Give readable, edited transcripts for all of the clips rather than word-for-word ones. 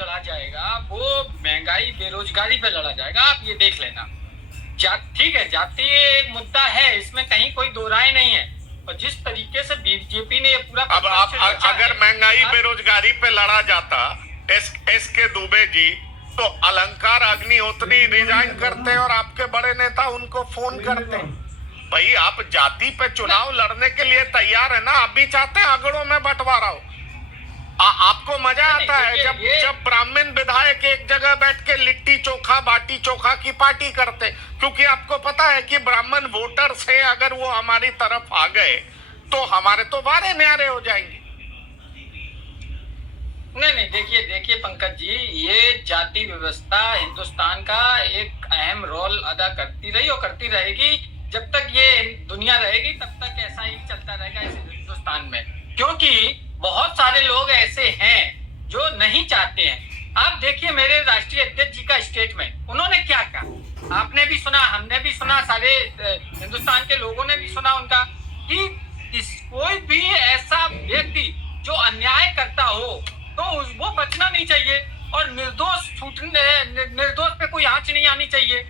लड़ा जाएगा वो महंगाई बेरोजगारी पे लड़ा जाएगा। आप ये देख लेना। ठीक है, जातीय मुद्दा है, इसमें कहीं कोई दो राय नहीं है। और जिस तरीके से बीजेपी ने ये पूरा अब आप अगर महंगाई बेरोजगारी पे लड़ा जाता एस के दुबे जी, तो अलंकार अग्निहोत्री रिजाइन करते और आपके बड़े नेता उनको फोन करते। भाई आप जाति पे चुनाव लड़ने के लिए तैयार है ना? आप भी चाहते हैं अगड़ों में बंटवारा हो। आपको मजा आता है जब ब्राह्मण विधायक एक जगह बैठ के लिट्टी चोखा बाटी चोखा की पार्टी करते, क्योंकि आपको पता है कि ब्राह्मण वोटर से अगर वो हमारी तरफ आ गए तो हमारे तो वारे न्यारे हो जाएंगे। नहीं, देखिए पंकज जी, ये जाति व्यवस्था हिंदुस्तान का एक अहम रोल अदा करती रही और करती रहेगी। जब तक ये दुनिया रहेगी तब तक ऐसा ही चलता रहेगा इस हिंदुस्तान में, क्योंकि बहुत सारे लोग ऐसे हैं जो नहीं चाहते हैं। आप देखिए मेरे राष्ट्रीय अध्यक्ष जी का स्टेटमेंट, उन्होंने क्या कहा आपने भी सुना, हमने भी सुना, सारे हिंदुस्तान के लोगों ने भी सुना उनका, कि कोई भी ऐसा व्यक्ति जो अन्याय करता हो तो वो बचना नहीं चाहिए और निर्दोष पे कोई आंच नहीं आनी चाहिए।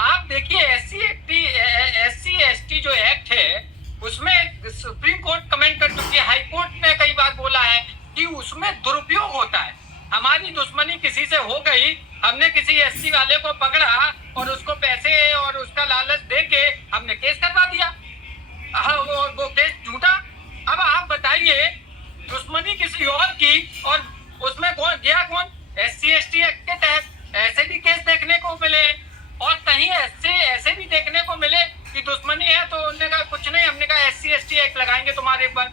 आप देखिए एससी एसटी जो एक्ट है उसमें सुप्रीम कोर्ट कमेंट कर चुकी है, हाई कोर्ट ने कई बार बोला है कि उसमें दुरुपयोग होता है। हमारी दुश्मनी किसी से हो गई, हमने किसी एससी वाले को पकड़ा और उसको पैसे और उसका लालच देके हमने केस करवा दिया, वो केस झूठा। अब आप बताइए, दुश्मनी किसी और की और उसमें कौन एससी एसटी एक्ट के तहत ऐसे भी केस देखने को मिले और कहीं ऐसे भी देखने को मिले कि दुश्मनी है तो उन्होंने कहा कुछ नहीं, हमने कहा एससी एसटी एक्ट लगाएंगे तुम्हारे ऊपर।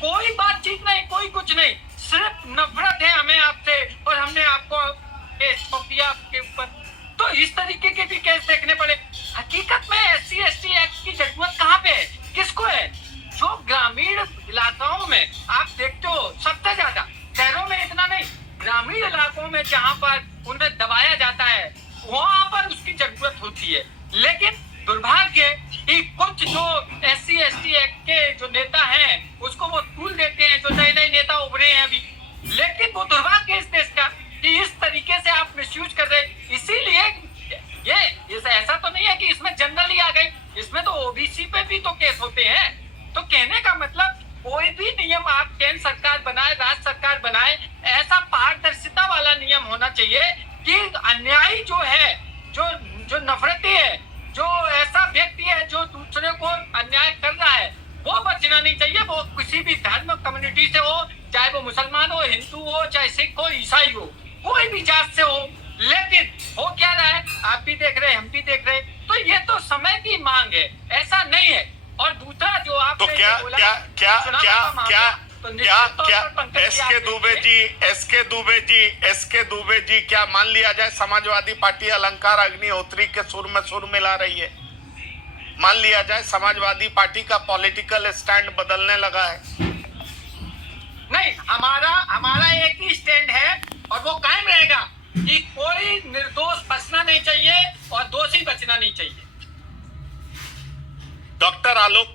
कोई बातचीत नहीं, कोई कुछ नहीं, सिर्फ नफरत है हमें आपसे और हमने आपको केस सौंप दिया आपके ऊपर। तो इस तरीके के भी केस देखने पड़े। हकीकत में एससी एसटी एक्ट की जरूरत कहाँ पे है, किसको है? जो ग्रामीण इलाकाओं में आप देखते हो सबसे ज्यादा, शहरों में इतना नहीं, ग्रामीण इलाकों में जहाँ पर उन्हें दबाया जाता है वहां पर उसकी जरूरत होती है। लेकिन दुर्भाग्य कि कुछ जो एससी एसटी एक्ट के जो नेता हैं उसको वो टूल देते हैं, जो नए नए नेता उभरे हैं अभी। लेकिन वो दुर्भाग्य इस देश का कि इस तरीके से आप मिसयूज कर रहे हैं। इसीलिए ये ऐसा तो नहीं है कि इसमें जनरल ही आ गई, इसमें तो ओबीसी पे भी तो केस होते हैं। तो कहने का मतलब कोई भी नियम आप केंद्र सरकार बनाए, राज्य सरकार बनाए, ऐसा पारदर्शिता वाला नियम होना चाहिए कि अन्यायी जो है, जो नफरती है, जो ऐसा व्यक्ति है जो दूसरे को अन्याय कर रहा है, वो बचना नहीं चाहिए। वो किसी भी धर्म कम्युनिटी से हो, चाहे वो मुसलमान हो, हिंदू हो, चाहे सिख हो, ईसाई हो, कोई भी जात से हो। लेकिन हो क्या रहा है, आप भी देख रहे हैं, हम भी देख रहे हैं। तो ये तो समय की मांग है, ऐसा नहीं है। और दूसरा जो आप तो क्या एस के दुबे जी क्या मान लिया जाए समाजवादी पार्टी अलंकार अग्निहोत्री के सुर में सुर मिला रही है? मान लिया जाए समाजवादी पार्टी का पॉलिटिकल स्टैंड बदलने लगा है? नहीं, हमारा एक ही स्टैंड है और वो कायम रहेगा कि कोई निर्दोष बचना नहीं चाहिए और दोषी बचना नहीं चाहिए। डॉक्टर आलोक